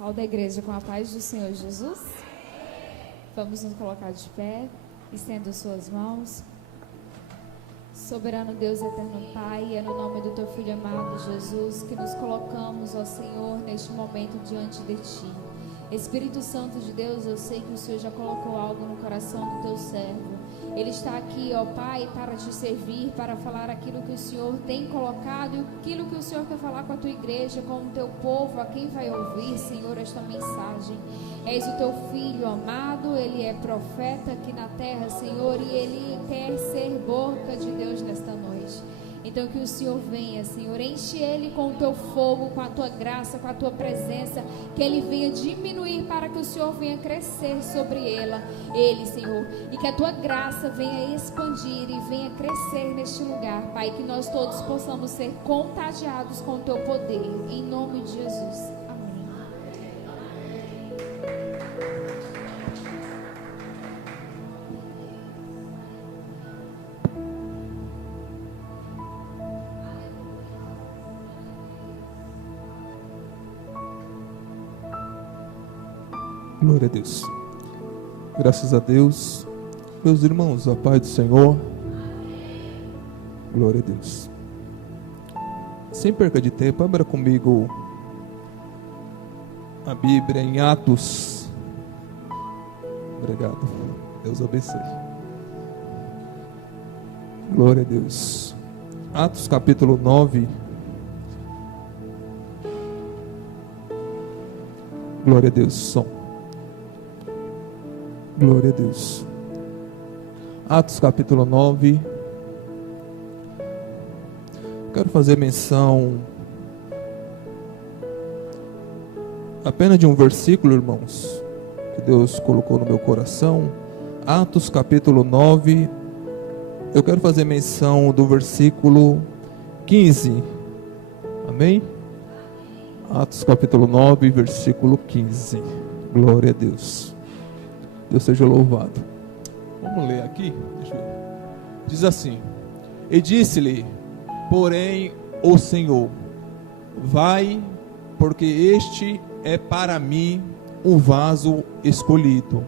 Saúde a igreja com a paz do Senhor Jesus. Vamos nos colocar de pé, estenda suas mãos. Soberano Deus, eterno Pai, é no nome do Teu Filho amado Jesus que nos colocamos, ó Senhor, neste momento diante de Ti. Espírito Santo de Deus, eu sei que o Senhor já colocou algo no coração do Teu servo. Ele está aqui, ó Pai, para te servir, para falar aquilo que o Senhor tem colocado e aquilo que o Senhor quer falar com a Tua igreja, com o Teu povo, a quem vai ouvir, Senhor, esta mensagem. És o Teu Filho amado, Ele é profeta aqui na terra, Senhor, e Ele quer ser boca de Deus nesta noite. Então que o Senhor venha, Senhor, enche Ele com o Teu fogo, com a Tua graça, com a Tua presença, que Ele venha diminuir para que o Senhor venha crescer sobre Ele, Senhor, e que a Tua graça venha expandir e venha crescer neste lugar, Pai, que nós todos possamos ser contagiados com o Teu poder, em nome de Jesus. Glória a Deus. Graças a Deus. Meus irmãos, a paz do Senhor. Glória a Deus. Sem perca de tempo, abra comigo a Bíblia em Atos. Obrigado. Deus abençoe. Glória a Deus. Atos capítulo 9. Glória a Deus. Som. Glória a Deus. Atos capítulo 9. Quero fazer menção apenas de um versículo, irmãos, que Deus colocou no meu coração. Atos capítulo 9. Eu quero fazer menção do versículo 15. Amém? Atos capítulo 9, versículo 15. Glória a Deus. Deus seja louvado. Vamos ler aqui. Deixa eu ver. Diz assim: E disse-lhe, porém, o Senhor: Vai, porque este é para mim um vaso escolhido,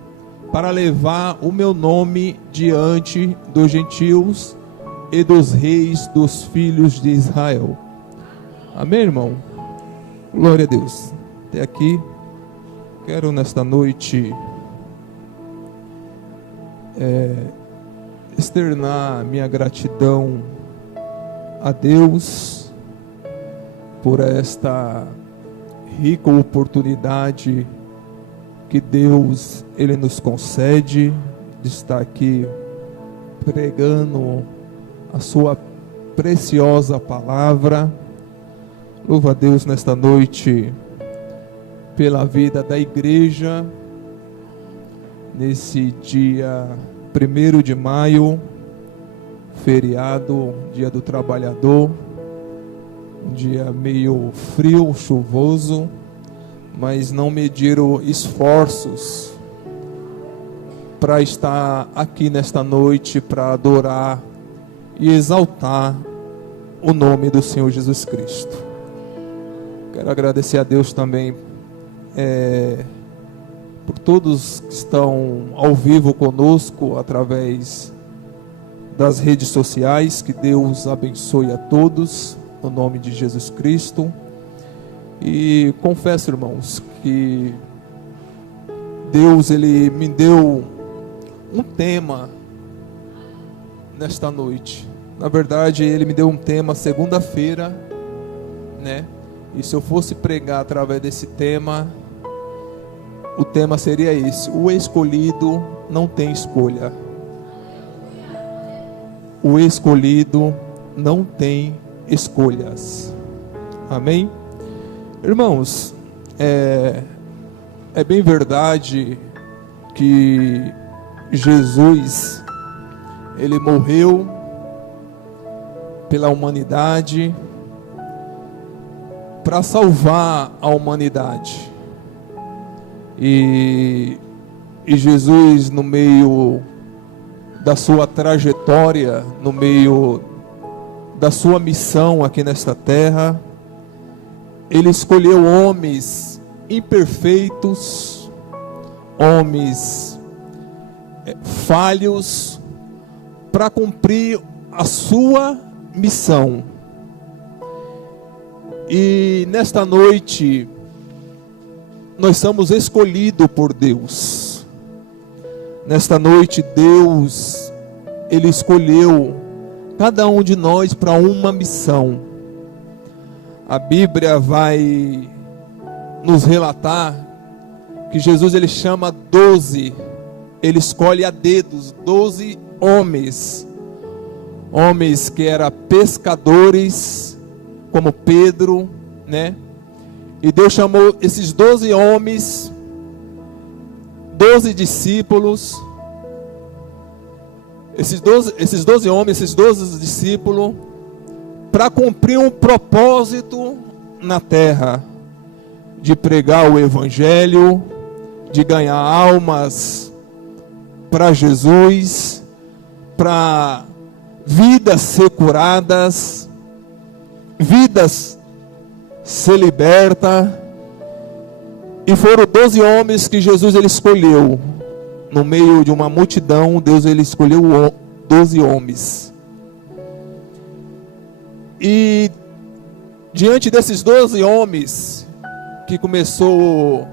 para levar o meu nome diante dos gentios e dos reis dos filhos de Israel. Amém, irmão? Glória a Deus. Até aqui, quero nesta noite externar minha gratidão a Deus por esta rica oportunidade que Deus Ele nos concede de estar aqui pregando a sua preciosa palavra. Louvo a Deus nesta noite pela vida da igreja, nesse dia 1º de maio, feriado, dia do trabalhador, um dia meio frio, chuvoso, mas não mediram esforços para estar aqui nesta noite, para adorar e exaltar o nome do Senhor Jesus Cristo. Quero agradecer a Deus também por todos que estão ao vivo conosco através das redes sociais. Que Deus abençoe a todos, no nome de Jesus Cristo. E confesso, irmãos, que Deus Ele me deu um tema nesta noite. Na verdade, Ele me deu um tema segunda-feira, né? E se eu fosse pregar através desse tema, o tema seria esse: o escolhido não tem escolha. O escolhido não tem escolhas. Amém? Irmãos, é bem verdade que Jesus, Ele morreu pela humanidade, para salvar a humanidade. E Jesus, no meio da sua trajetória, no meio da sua missão aqui nesta terra, Ele escolheu homens imperfeitos, homens falhos, para cumprir a sua missão. E nesta noite, nós somos escolhidos por Deus. Nesta noite, Deus, Ele escolheu cada um de nós para uma missão. A Bíblia vai nos relatar que Jesus, Ele chama 12, Ele escolhe a dedos 12 homens. Homens que eram pescadores, como Pedro, né? E Deus chamou esses 12 homens, 12 discípulos, esses 12 homens, esses 12 discípulos, para cumprir um propósito na terra, de pregar o Evangelho, de ganhar almas para Jesus, para vidas ser curadas, vidas ser libertas. E foram 12 homens que Jesus ele escolheu. No meio de uma multidão, Deus ele escolheu 12 homens. E diante desses 12 homens que começou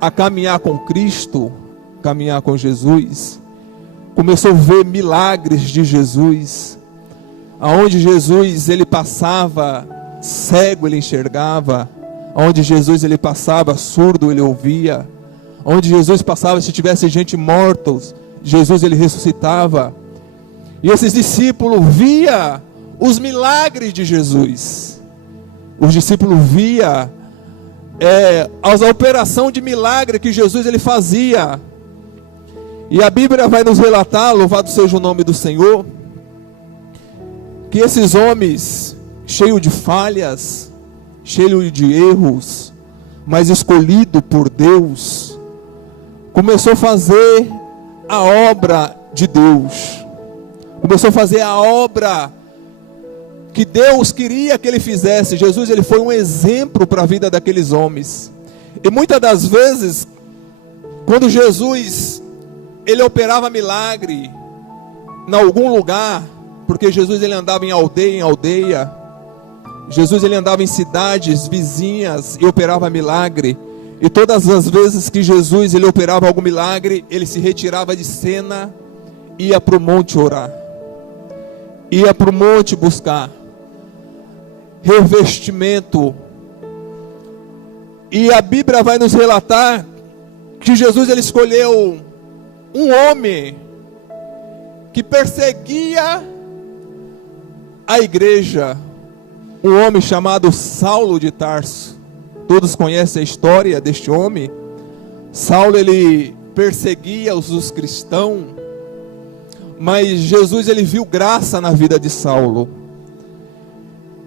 a caminhar com Cristo, caminhar com Jesus, começou a ver milagres de Jesus, aonde Jesus ele passava, cego ele enxergava, aonde Jesus ele passava, surdo ele ouvia, onde Jesus passava, se tivesse gente morta, Jesus ele ressuscitava. E esses discípulos via os milagres de Jesus. Os discípulos via as operações de milagre que Jesus ele fazia. E a Bíblia vai nos relatar, louvado seja o nome do Senhor, que esses homens, cheios de falhas, cheios de erros, mas escolhido por Deus, começou a fazer a obra de Deus. Começou a fazer a obra que Deus queria que ele fizesse. Jesus ele foi um exemplo para a vida daqueles homens. E muitas das vezes, quando Jesus ele operava milagre em algum lugar, porque Jesus ele andava em aldeia, Jesus ele andava em cidades vizinhas e operava milagre. E todas as vezes que Jesus ele operava algum milagre, ele se retirava de cena, ia para o monte orar, ia para o monte buscar revestimento. E a Bíblia vai nos relatar que Jesus ele escolheu um homem que perseguia a igreja, um homem chamado Saulo de Tarso. Todos conhecem a história deste homem. Saulo ele perseguia os cristãos, mas Jesus ele viu graça na vida de Saulo.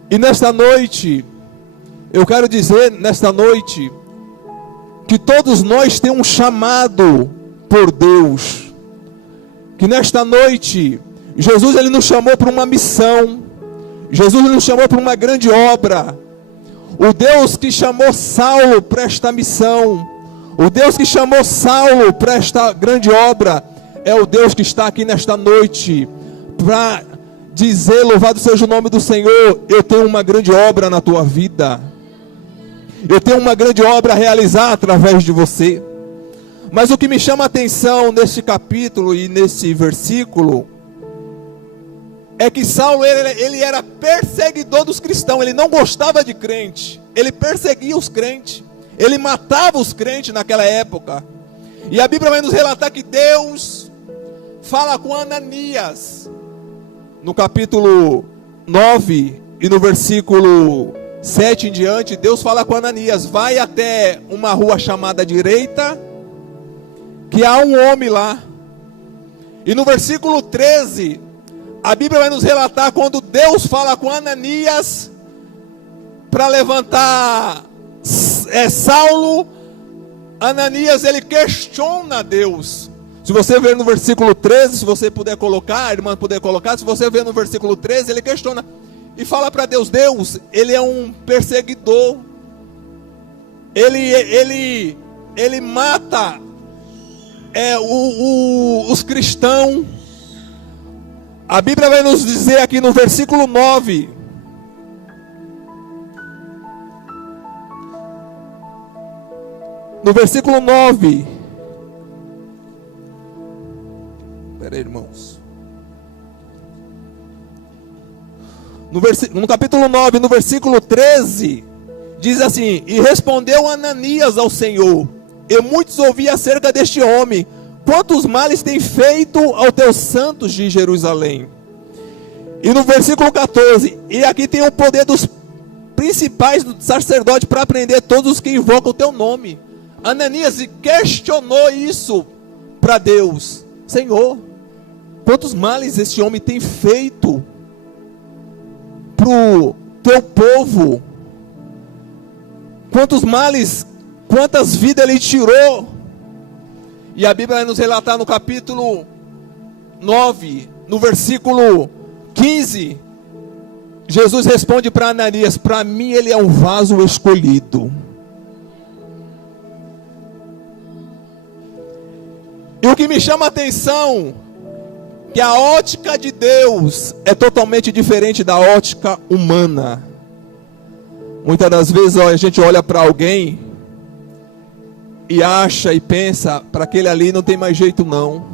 E nesta noite, eu quero dizer nesta noite, que todos nós temos um chamado por Deus. Que nesta noite, Jesus ele nos chamou para uma missão. Jesus nos chamou para uma grande obra. O Deus que chamou Saulo para esta missão, o Deus que chamou Saulo para esta grande obra, é o Deus que está aqui nesta noite, para dizer, louvado seja o nome do Senhor, eu tenho uma grande obra na tua vida. Eu tenho uma grande obra a realizar através de você. Mas o que me chama a atenção neste capítulo e nesse versículo, é que Saulo ele era perseguidor dos cristãos. Ele não gostava de crente, ele perseguia os crentes, ele matava os crentes naquela época. E a Bíblia vai nos relatar que Deus fala com Ananias no capítulo 9 e no versículo 7 em diante. Deus fala com Ananias: vai até uma rua chamada direita, que há um homem lá. E no versículo 13, a Bíblia vai nos relatar quando Deus fala com Ananias para levantar Saulo. Ananias ele questiona Deus. Se você ver no versículo 13, se você puder colocar, a irmã puder colocar, se você ver no versículo 13, ele questiona e fala para Deus: Deus, ele é um perseguidor ele mata os cristãos. A Bíblia vai nos dizer aqui no versículo 9. No versículo 9. Espera aí, irmãos. No capítulo 9, no versículo 13, diz assim: e respondeu Ananias ao Senhor, e muitos ouvi acerca deste homem, quantos males tem feito aos teus santos de Jerusalém. E no versículo 14, e aqui tem o poder dos principais do sacerdote para prender todos os que invocam o teu nome. Ananias questionou isso para Deus: Senhor, quantos males esse homem tem feito para o teu povo? Quantos males, quantas vidas ele tirou? E a Bíblia vai nos relatar no capítulo 9, no versículo 15, Jesus responde para Ananias: para mim ele é um vaso escolhido. E o que me chama a atenção, que a ótica de Deus é totalmente diferente da ótica humana. Muitas das vezes a gente olha para alguém e acha e pensa: para aquele ali não tem mais jeito não.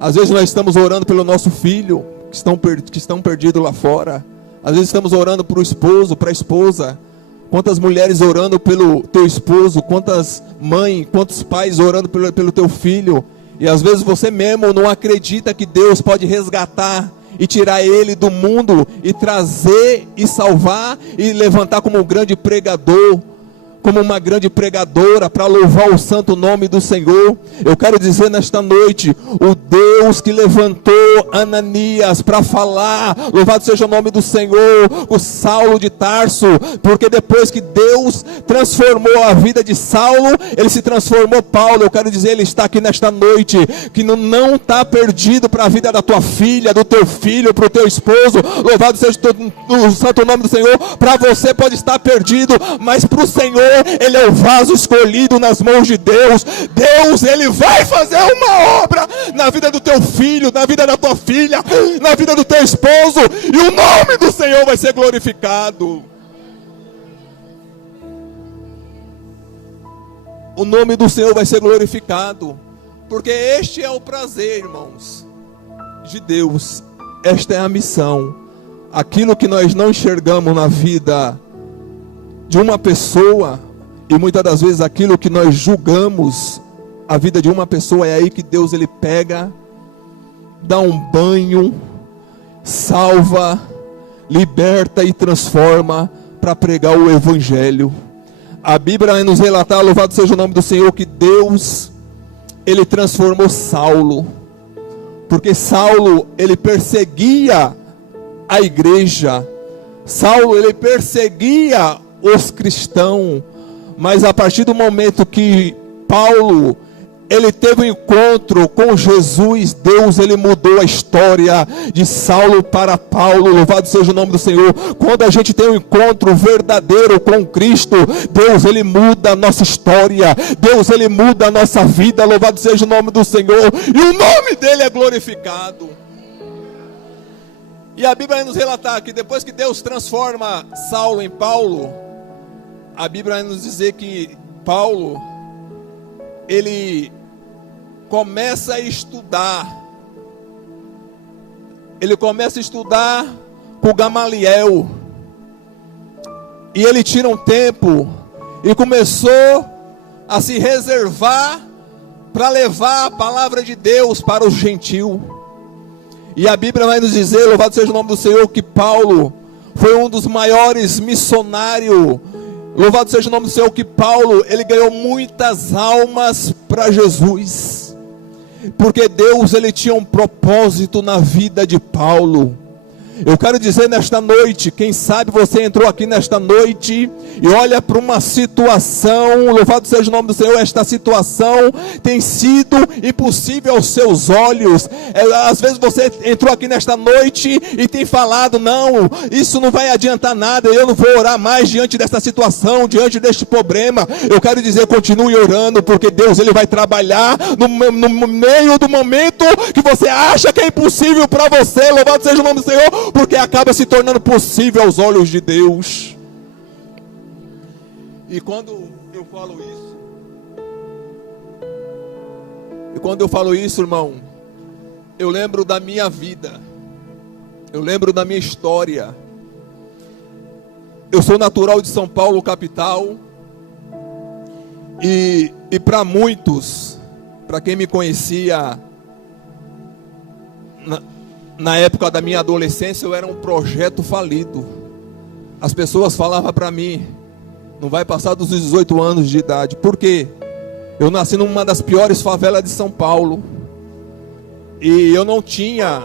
Às vezes nós estamos orando pelo nosso filho, que estão perdidos lá fora. Às vezes estamos orando para o esposo, para a esposa. Quantas mulheres orando pelo teu esposo, quantas mães, quantos pais orando pelo teu filho. E às vezes você mesmo não acredita que Deus pode resgatar e tirar ele do mundo e trazer e salvar e levantar como um grande pregador, como uma grande pregadora, para louvar o santo nome do Senhor. Eu quero dizer nesta noite: o Deus que levantou Ananias para falar, louvado seja o nome do Senhor, o Saulo de Tarso, porque depois que Deus transformou a vida de Saulo, ele se transformou Paulo. Eu quero dizer, ele está aqui nesta noite, que não está perdido para a vida da tua filha, do teu filho, para o teu esposo. Louvado seja o santo nome do Senhor. Para você pode estar perdido, mas para o Senhor, ele é o vaso escolhido nas mãos de Deus. Deus, ele vai fazer uma obra na vida do teu filho, na vida da tua filha, na vida do teu esposo, e o nome do Senhor vai ser glorificado. O nome do Senhor vai ser glorificado, porque este é o prazer, irmãos, de Deus. Esta é a missão. Aquilo que nós não enxergamos na vida de uma pessoa, e muitas das vezes aquilo que nós julgamos a vida de uma pessoa, é aí que Deus ele pega, dá um banho, salva, liberta e transforma para pregar o evangelho. A Bíblia vai nos relatar, louvado seja o nome do Senhor, que Deus ele transformou Saulo, porque Saulo ele perseguia a igreja, Saulo ele perseguia os cristãos, mas a partir do momento que Paulo ele teve um encontro com Jesus, Deus ele mudou a história de Saulo para Paulo. Louvado seja o nome do Senhor. Quando a gente tem um encontro verdadeiro com Cristo, Deus ele muda a nossa história, Deus ele muda a nossa vida. Louvado seja o nome do Senhor, e o nome dele é glorificado. E a Bíblia vai nos relatar que depois que Deus transforma Saulo em Paulo, a Bíblia vai nos dizer que Paulo ele começa a estudar. Ele começa a estudar com Gamaliel. E ele tira um tempo e começou a se reservar para levar a palavra de Deus para os gentios. E a Bíblia vai nos dizer, louvado seja o nome do Senhor, que Paulo foi um dos maiores missionários. Louvado seja o nome do Senhor, que Paulo, ele ganhou muitas almas para Jesus, porque Deus, ele tinha um propósito na vida de Paulo. Eu quero dizer nesta noite, quem sabe você entrou aqui nesta noite e olha para uma situação, louvado seja o nome do Senhor, esta situação tem sido impossível aos seus olhos. Às vezes você entrou aqui nesta noite e tem falado, não, isso não vai adiantar nada, eu não vou orar mais diante desta situação, diante deste problema. Eu quero dizer, continue orando, porque Deus ele vai trabalhar no meio do momento que você acha que é impossível para você, louvado seja o nome do Senhor, porque acaba se tornando possível aos olhos de Deus. E quando eu falo isso, irmão, eu lembro da minha vida, eu lembro da minha história. Eu sou natural de São Paulo, capital, e para muitos, para quem me conhecia na época da minha adolescência, eu era um projeto falido. As pessoas falavam para mim, não vai passar dos 18 anos de idade. Por quê? Eu nasci numa das piores favelas de São Paulo, e eu não tinha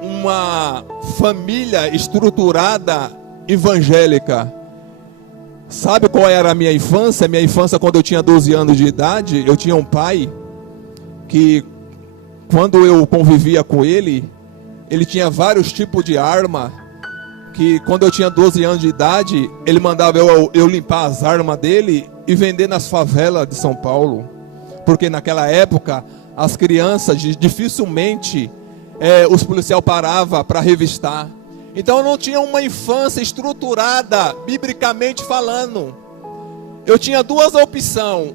uma família estruturada evangélica. Sabe qual era a minha infância? Minha infância, quando eu tinha 12 anos de idade, eu tinha um pai que, quando eu convivia com ele, ele tinha vários tipos de arma, que quando eu tinha 12 anos de idade, ele mandava eu limpar as armas dele e vender nas favelas de São Paulo, porque naquela época, as crianças, dificilmente os policiais paravam para revistar. Então eu não tinha uma infância estruturada, biblicamente falando. Eu tinha duas opções: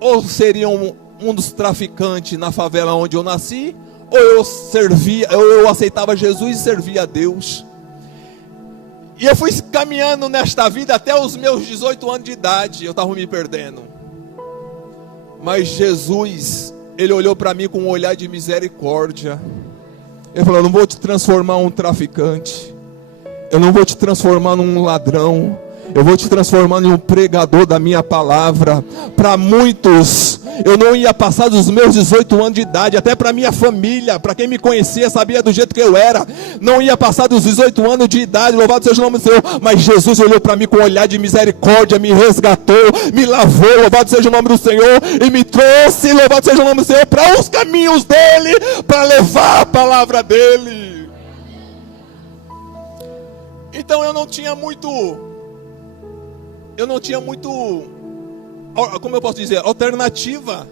ou seria um dos traficantes na favela onde eu nasci, ou eu aceitava Jesus e servia a Deus. E eu fui caminhando nesta vida até os meus 18 anos de idade. Eu estava me perdendo, mas Jesus, ele olhou para mim com um olhar de misericórdia. Ele falou: eu não vou te transformar em um traficante, eu não vou te transformar num ladrão, eu vou te transformar em um pregador da minha palavra. Para muitos, eu não ia passar dos meus 18 anos de idade, até para minha família, para quem me conhecia, sabia do jeito que eu era, não ia passar dos 18 anos de idade, louvado seja o nome do Senhor. Mas Jesus olhou para mim com um olhar de misericórdia, me resgatou, me lavou, louvado seja o nome do Senhor, e me trouxe, louvado seja o nome do Senhor, para os caminhos dele, para levar a palavra dele. Então eu não tinha muito, como eu posso dizer, alternativa,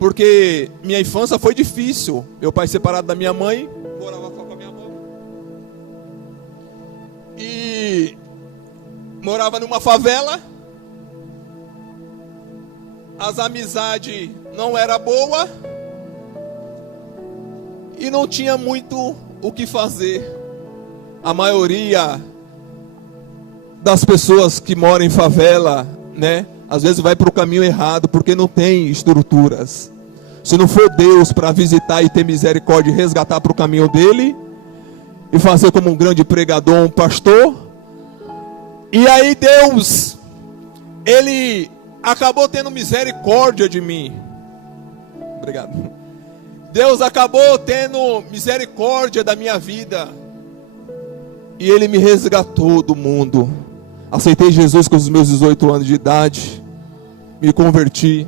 porque minha infância foi difícil. Meu pai separado da minha mãe, morava só com a minha mãe, e morava numa favela. As amizades não eram boas, e não tinha muito o que fazer. A maioria das pessoas que moram em favela, né, às vezes vai para o caminho errado, porque não tem estruturas. Se não for Deus para visitar e ter misericórdia e resgatar para o caminho dele, e fazer como um grande pregador, um pastor, e aí Deus, ele acabou tendo misericórdia de mim. Obrigado. Deus acabou tendo misericórdia da minha vida, e ele me resgatou do mundo. Aceitei Jesus com os meus 18 anos de idade, me converti.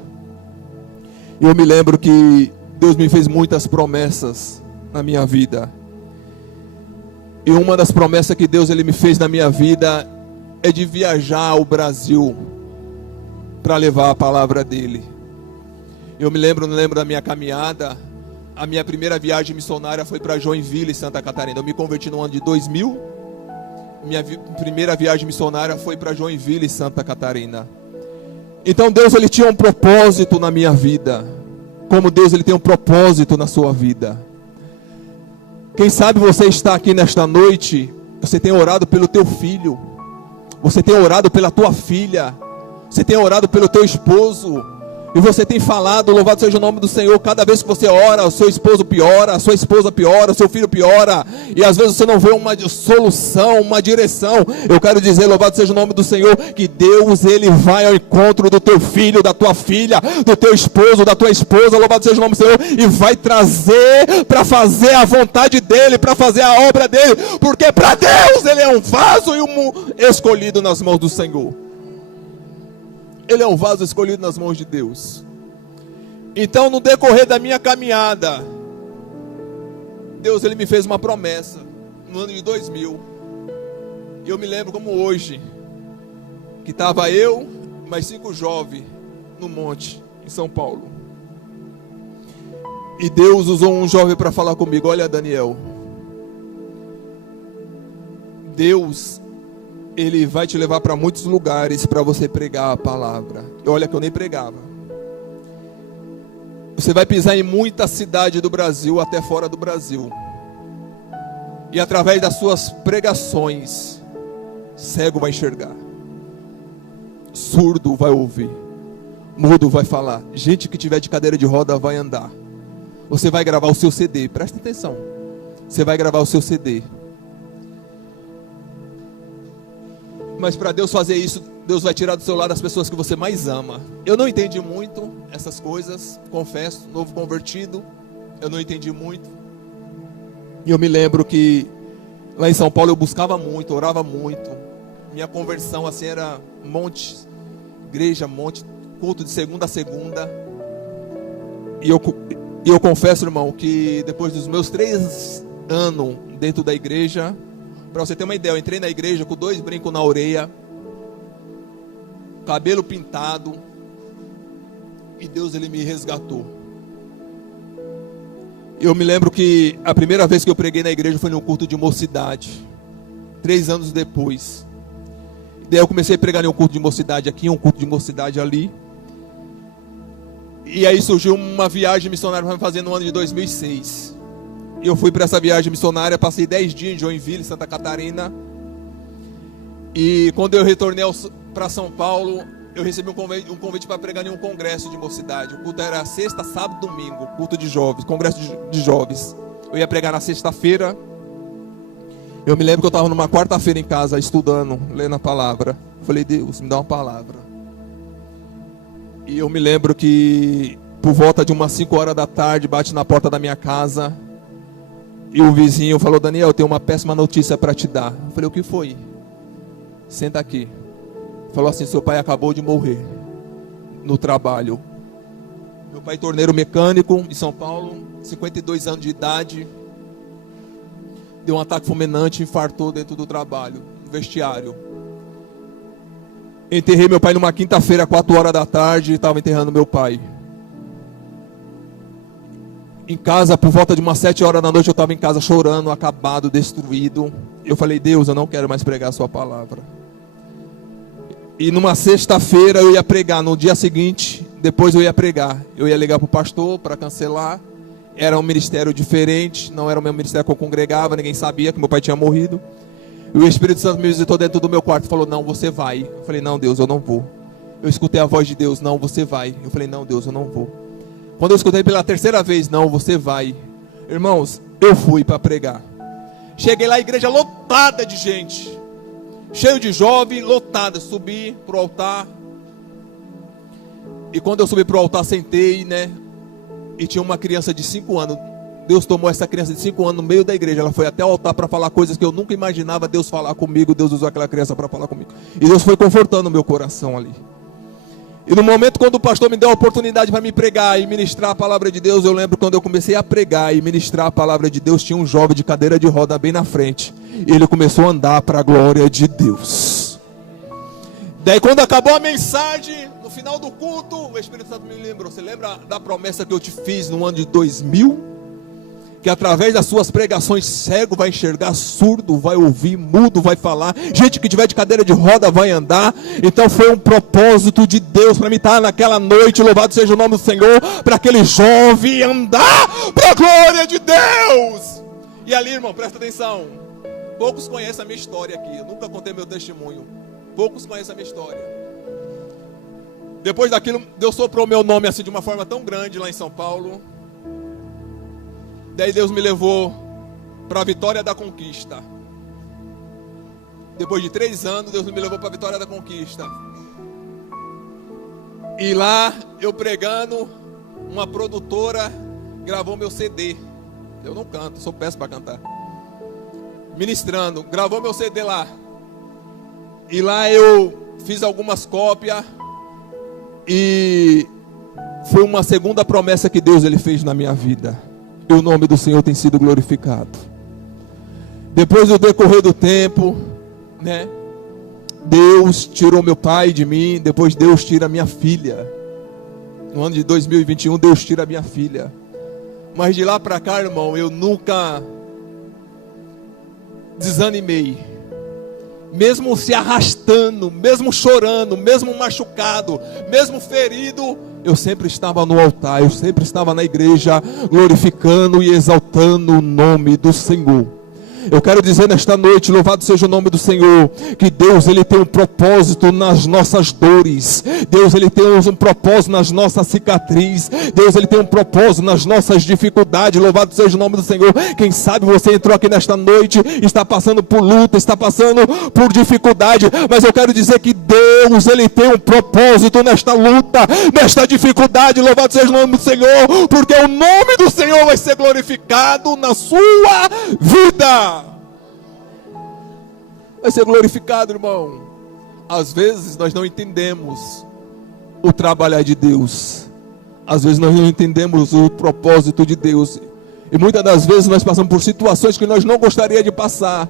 E eu me lembro que Deus me fez muitas promessas na minha vida. E uma das promessas que Deus ele me fez na minha vida é de viajar ao Brasil para levar a palavra dele. Eu não lembro da minha caminhada. A minha primeira viagem missionária foi para Joinville, Santa Catarina. Eu me converti no ano de 2000. Minha primeira viagem missionária foi para Joinville, Santa Catarina. Então Deus ele tinha um propósito na minha vida, como Deus ele tem um propósito na sua vida. Quem sabe você está aqui nesta noite, você tem orado pelo teu filho, você tem orado pela tua filha, você tem orado pelo teu esposo, E você tem falado, louvado seja o nome do Senhor, cada vez que você ora, o seu esposo piora, a sua esposa piora, o seu filho piora, e às vezes você não vê uma solução, uma direção. Eu quero dizer, louvado seja o nome do Senhor, que Deus, Ele vai ao encontro do teu filho, da tua filha, do teu esposo, da tua esposa, louvado seja o nome do Senhor, e vai trazer para fazer a vontade dEle, para fazer a obra dEle, porque para Deus Ele é um vaso e um escolhido nas mãos do Senhor. Ele é um vaso escolhido nas mãos de Deus. Então, no decorrer da minha caminhada, Deus, Ele me fez uma promessa no ano de 2000. E eu me lembro como hoje, que estava eu e mais 5 jovens no monte, em São Paulo. E Deus usou um jovem para falar comigo: olha, Daniel, Deus, Ele vai te levar para muitos lugares para você pregar a palavra. E olha que eu nem pregava. Você vai pisar em muita cidade do Brasil, até fora do Brasil. E através das suas pregações, cego vai enxergar, surdo vai ouvir, mudo vai falar, gente que tiver de cadeira de roda vai andar. Você vai gravar o seu CD, presta atenção. Você vai gravar o seu CD. Mas para Deus fazer isso, Deus vai tirar do seu lado as pessoas que você mais ama. Eu não entendi muito essas coisas, confesso, novo convertido, eu não entendi muito. E eu me lembro que lá em São Paulo eu buscava muito, orava muito. Minha conversão assim era monte, igreja, monte, culto de segunda a segunda. E eu confesso, irmão, que depois dos meus 3 anos dentro da igreja, para você ter uma ideia, eu entrei na igreja com 2 brincos na orelha, cabelo pintado, e Deus, Ele me resgatou. Eu me lembro que a primeira vez que eu preguei na igreja foi num culto de mocidade, 3 anos depois. Daí eu comecei a pregar em um culto de mocidade aqui, um culto de mocidade ali. E aí surgiu uma viagem missionária para fazer no ano de 2006. E eu fui para essa viagem missionária, passei 10 dias em Joinville, Santa Catarina. E quando eu retornei para São Paulo, eu recebi um convite para pregar em um congresso de mocidade. O culto era sexta, sábado, domingo, culto de jovens, congresso de jovens. Eu ia pregar na sexta-feira. Eu me lembro que eu estava numa quarta-feira em casa, estudando, lendo a palavra. Eu falei: Deus, me dá uma palavra. E eu me lembro que por volta de umas 5 horas da tarde, bate na porta da minha casa. E o vizinho falou: Daniel, eu tenho uma péssima notícia para te dar. Eu falei: o que foi? Senta aqui. Falou assim: seu pai acabou de morrer no trabalho. Meu pai é torneiro mecânico em São Paulo, 52 anos de idade. Deu um ataque fulminante, infartou dentro do trabalho, no vestiário. Enterrei meu pai numa quinta-feira, 4 horas da tarde, estava enterrando meu pai. Em casa, por volta de umas 7 horas da noite, eu estava em casa chorando, acabado, destruído. Eu falei: Deus, eu não quero mais pregar a sua palavra. E numa sexta-feira eu ia pregar, no dia seguinte, depois eu ia pregar. Eu ia ligar para o pastor para cancelar. Era um ministério diferente, não era o mesmo ministério que eu congregava, ninguém sabia que meu pai tinha morrido. E o Espírito Santo me visitou dentro do meu quarto e falou: não, você vai. Eu falei: não, Deus, eu não vou. Eu escutei a voz de Deus: não, você vai. Eu falei: não, Deus, eu não vou. Quando eu escutei pela terceira vez: não, você vai. Irmãos, eu fui para pregar. Cheguei lá, a igreja lotada de gente, cheio de jovem, lotada. Subi para o altar. E quando eu subi para o altar, sentei, né? E tinha uma criança de 5 anos. Deus tomou essa criança de 5 anos no meio da igreja. Ela foi até o altar para falar coisas que eu nunca imaginava Deus falar comigo. Deus usou aquela criança para falar comigo. E Deus foi confortando o meu coração ali. E no momento quando o pastor me deu a oportunidade para me pregar e ministrar a palavra de Deus, eu lembro quando eu comecei a pregar e ministrar a palavra de Deus, tinha um jovem de cadeira de roda bem na frente. E ele começou a andar para a glória de Deus. Daí quando acabou a mensagem, no final do culto, o Espírito Santo me lembrou: você lembra da promessa que eu te fiz no ano de 2000? Que através das suas pregações, cego vai enxergar, surdo vai ouvir, mudo vai falar, gente que tiver de cadeira de roda vai andar. Então foi um propósito de Deus para mim estar naquela noite, louvado seja o nome do Senhor, para aquele jovem andar para a glória de Deus. E ali, irmão, presta atenção, poucos conhecem a minha história aqui, eu nunca contei meu testemunho, poucos conhecem a minha história. Depois daquilo, Deus soprou meu nome assim de uma forma tão grande lá em São Paulo. Daí Deus me levou para a Vitória da Conquista. Depois de 3 anos, Deus me levou para a Vitória da Conquista. E lá, eu pregando, uma produtora gravou meu CD. Eu não canto, sou péssimo para cantar. Ministrando, gravou meu CD lá. E lá eu fiz algumas cópias. E foi uma segunda promessa que Deus ele fez na minha vida. E o nome do Senhor tem sido glorificado. Depois do decorrer do tempo, né? Deus tirou meu pai de mim. Depois Deus tira minha filha. No ano de 2021 Deus tira minha filha. Mas de lá para cá, irmão, eu nunca desanimei. Mesmo se arrastando, mesmo chorando, mesmo machucado, mesmo ferido, eu sempre estava no altar, eu sempre estava na igreja, glorificando e exaltando o nome do Senhor. Eu quero dizer nesta noite, louvado seja o nome do Senhor, que Deus ele tem um propósito nas nossas dores. Deus ele tem um propósito nas nossas cicatrizes. Deus ele tem um propósito nas nossas dificuldades. Louvado seja o nome do Senhor. Quem sabe você entrou aqui nesta noite, está passando por luta, está passando por dificuldade, mas eu quero dizer que Deus ele tem um propósito nesta luta, nesta dificuldade. Louvado seja o nome do Senhor, porque o nome do Senhor vai ser glorificado na sua vida. Vai ser glorificado, irmão. Às vezes nós não entendemos o trabalhar de Deus. Às vezes nós não entendemos o propósito de Deus. E muitas das vezes nós passamos por situações que nós não gostaríamos de passar.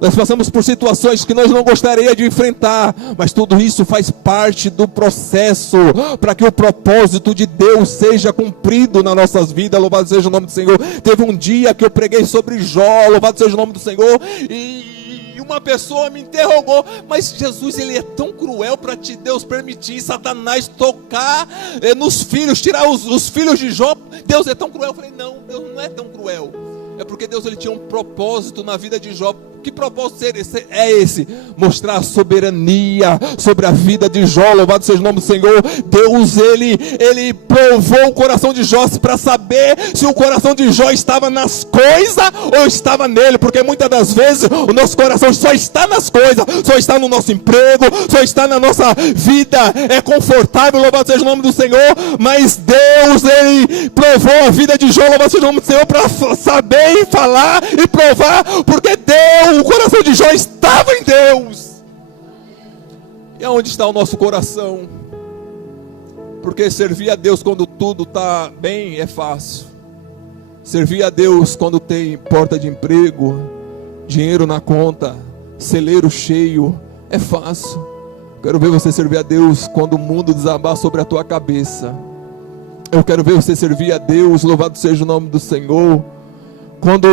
Nós passamos por situações que nós não gostaríamos de enfrentar. Mas tudo isso faz parte do processo para que o propósito de Deus seja cumprido nas nossas vidas. Louvado seja o nome do Senhor. Teve um dia que eu preguei sobre Jó. Louvado seja o nome do Senhor. E uma pessoa me interrogou: mas Jesus ele é tão cruel para Deus permitir Satanás tocar nos filhos, tirar os filhos de Jó? Deus é tão cruel? Eu falei: não, Deus não é tão cruel. É porque Deus ele tinha um propósito na vida de Jó. Que propósito é esse? Mostrar a soberania sobre a vida de Jó. Louvado seja o nome do Senhor. Deus ele provou o coração de Jó para saber se o coração de Jó estava nas coisas ou estava nele. Porque muitas das vezes o nosso coração só está nas coisas, só está no nosso emprego, só está na nossa vida, é confortável. Louvado seja o nome do Senhor. Mas Deus ele provou a vida de Jó. Louvado seja o nome do Senhor, para saber e falar e provar, porque o coração de Jó estava em Deus. E aonde está o nosso coração? Porque servir a Deus quando tudo está bem é fácil. Servir a Deus quando tem porta de emprego, dinheiro na conta, celeiro cheio, é fácil. Quero ver você servir a Deus quando o mundo desabar sobre a tua cabeça. Eu quero ver você servir a Deus, louvado seja o nome do Senhor, quando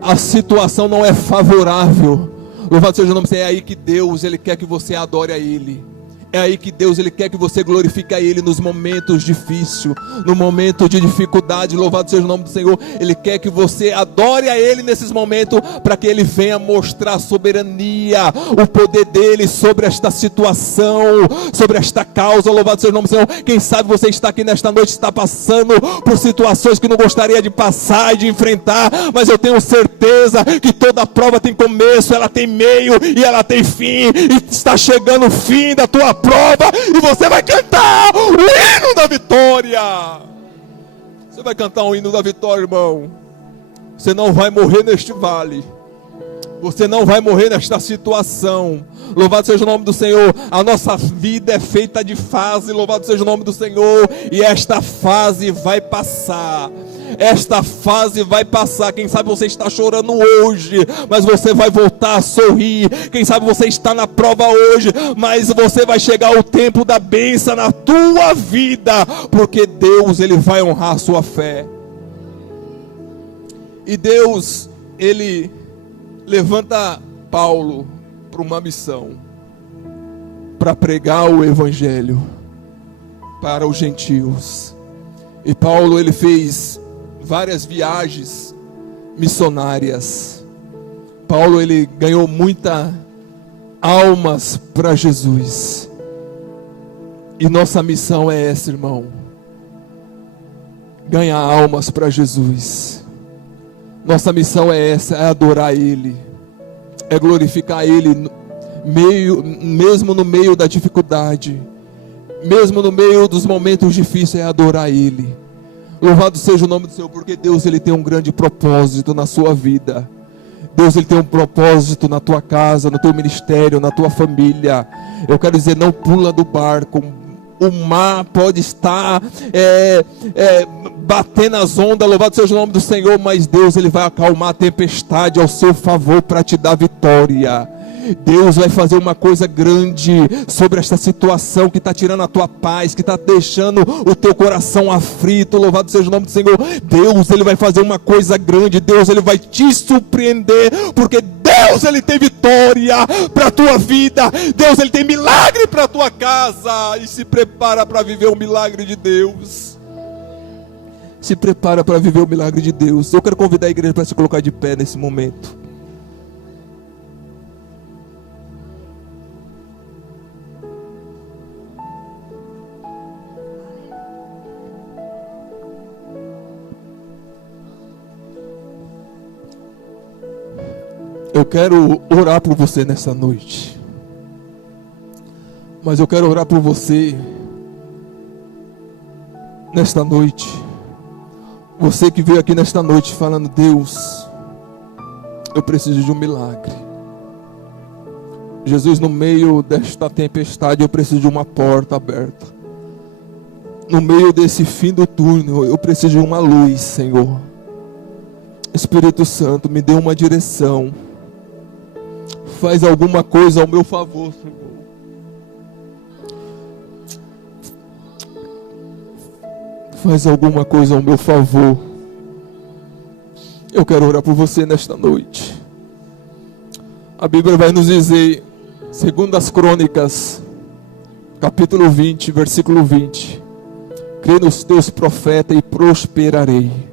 a situação não é favorável. Louvado seja o nome do Senhor. É aí que Deus ele quer que você adore a Ele. É aí que Deus ele quer que você glorifique a Ele nos momentos difíceis, no momento de dificuldade. Louvado seja o nome do Senhor. Ele quer que você adore a Ele nesses momentos, para que Ele venha mostrar a soberania, o poder dEle sobre esta situação, sobre esta causa. Louvado seja o nome do Senhor. Quem sabe você está aqui nesta noite, está passando por situações que não gostaria de passar e de enfrentar, mas eu tenho certeza que toda prova tem começo, ela tem meio e ela tem fim, e está chegando o fim da tua prova, e você vai cantar o hino da vitória. Você vai cantar o hino da vitória, irmão. Você não vai morrer neste vale, você não vai morrer nesta situação. Louvado seja o nome do Senhor. A nossa vida é feita de fase. Louvado seja o nome do Senhor. E esta fase vai passar. Esta fase vai passar. Quem sabe você está chorando hoje, mas você vai voltar a sorrir. Quem sabe você está na prova hoje, mas você vai chegar ao tempo da bênção na tua vida, porque Deus ele vai honrar a sua fé. E Deus ele levanta Paulo para uma missão, para pregar o evangelho para os gentios. E Paulo ele fez várias viagens missionárias. Paulo ele ganhou muitas almas para Jesus. E nossa missão é essa, irmão: ganhar almas para Jesus. Nossa missão é essa, é adorar Ele, é glorificar Ele, mesmo no meio da dificuldade, mesmo no meio dos momentos difíceis, é adorar Ele. Louvado seja o nome do Senhor, porque Deus, Ele tem um grande propósito na sua vida. Deus, Ele tem um propósito na tua casa, no teu ministério, na tua família. Eu quero dizer, não pula do barco. O mar pode estar batendo as ondas, louvado seja o nome do Senhor, mas Deus, Ele vai acalmar a tempestade ao seu favor para te dar vitória. Deus vai fazer uma coisa grande sobre esta situação que está tirando a tua paz, que está deixando o teu coração aflito. Louvado seja o nome do Senhor. Deus, Ele vai fazer uma coisa grande. Deus, Ele vai te surpreender, porque Deus, Ele tem vitória para a tua vida. Deus, Ele tem milagre para a tua casa. E se prepara para viver o milagre de Deus. Se prepara para viver o milagre de Deus. Eu quero convidar a igreja para se colocar de pé nesse momento. Eu quero orar por você nessa noite. Mas eu quero orar por você nesta noite. Você que veio aqui nesta noite falando: Deus, eu preciso de um milagre. Jesus, no meio desta tempestade, eu preciso de uma porta aberta. No meio desse fim do túnel, eu preciso de uma luz, Senhor. Espírito Santo, me dê uma direção. Faz alguma coisa ao meu favor, Senhor. Faz alguma coisa ao meu favor. Eu quero orar por você nesta noite. A Bíblia vai nos dizer, segundo as Crônicas, capítulo 20, versículo 20: crê nos teus profetas e prosperarei.